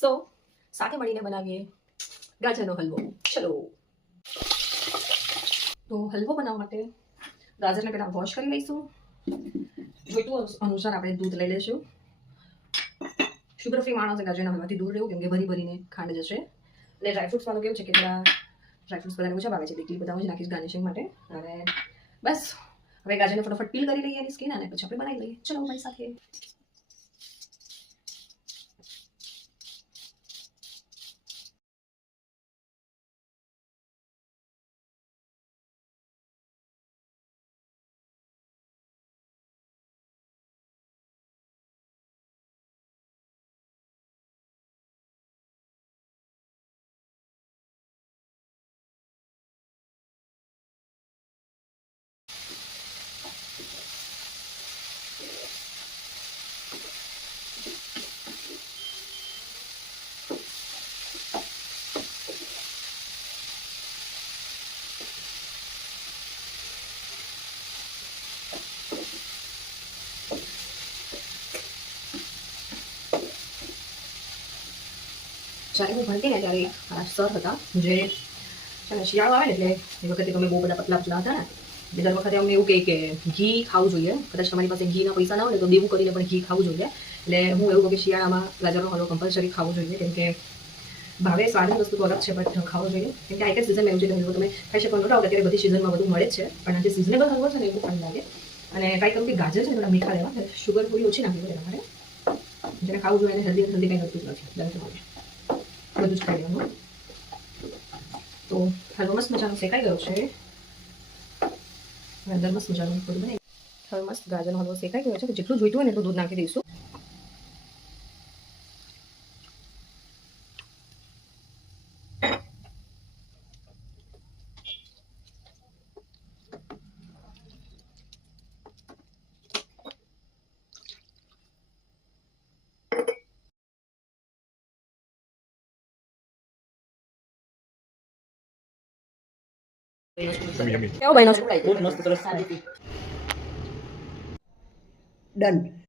સો સાથે મળીને બનાવીએ ગાજરનો હલવો. ચલો. તો હલવો બનાવવા માટે ગાજરને પહેલાં વોશ કરી લઈશું. જોઈતું અનુસાર આપણે દૂધ લઈ લઈશું. શુગર ફ્રી માણસ ગાજરના હલવાથી દૂર રહેવું, કેમ કે ભરીને ખાંડ જશે. અને ડ્રાયફ્રૂટ્સ વાળું કેવું છે કે પેલા ડ્રાયફ્રૂટ્સ બધાને ઓછા ભાવે છે, એટલી બધા જ નાખીશ ગાર્નિશિંગ માટે. અને બસ હવે ગાજરને ફટાફટ પીલ કરી લઈએ એની સ્કીન, અને પછી આપણે બનાવી લઈએ. ચલો મારી સાથે. જ્યારે હું ભણતી ને ત્યારે મારા સર હતા, જે છે ને શિયાળો આવે ને એટલે એ વખતે તમે બહુ બધા પતલા પતલા હતા ને, એટલે દર વખતે અમને એવું કહે કે ઘી ખાવું જોઈએ. કદાચ તમારી પાસે ઘીના પૈસા ના હોય ને તો દેવું કરીને પણ ઘી ખાવું જોઈએ. એટલે હું એવું કહું કે શિયાળામાં ગાજરનો હલવો કમ્પલસરી ખાવો જોઈએ, કેમ કે ભાવે સ્વાદની વસ્તુ તો અલગ છે, બટ ખાવો જોઈએ. કેમ કે આઈટમ સિઝનમાં એવું છે કે હલવો તમે ખાઈ શકો. નોટ અત્યારે બધી સિઝનમાં બધું મળે જ છે, પણ જે સિઝનેબલ હલવો છે ને એવું પણ લાગે. અને ટ્રાય કરું કે ગાજર છે ને થોડા મીઠા લેવા, શુગર થોડી ઓછી નાખવી પડે તમારે. જેને ખાવું જોઈએ એને હેલ્ધી કંઈ નડતું જ નથી દરેક માટે. બધું જ ખાઈ લેવાનું. તો હલવો મસ્ત મજાનો શેકાઈ ગયો છે. અંદર મસ્ત મજાનું બધું બનાવી. હવે મસ્ત ગાજરનો હલવો શેકાઈ ગયો છે, તો જેટલું જોઈતું હોય ને એટલું દૂધ નાખી દઈશું. કેવો બન્યો છે? ડન.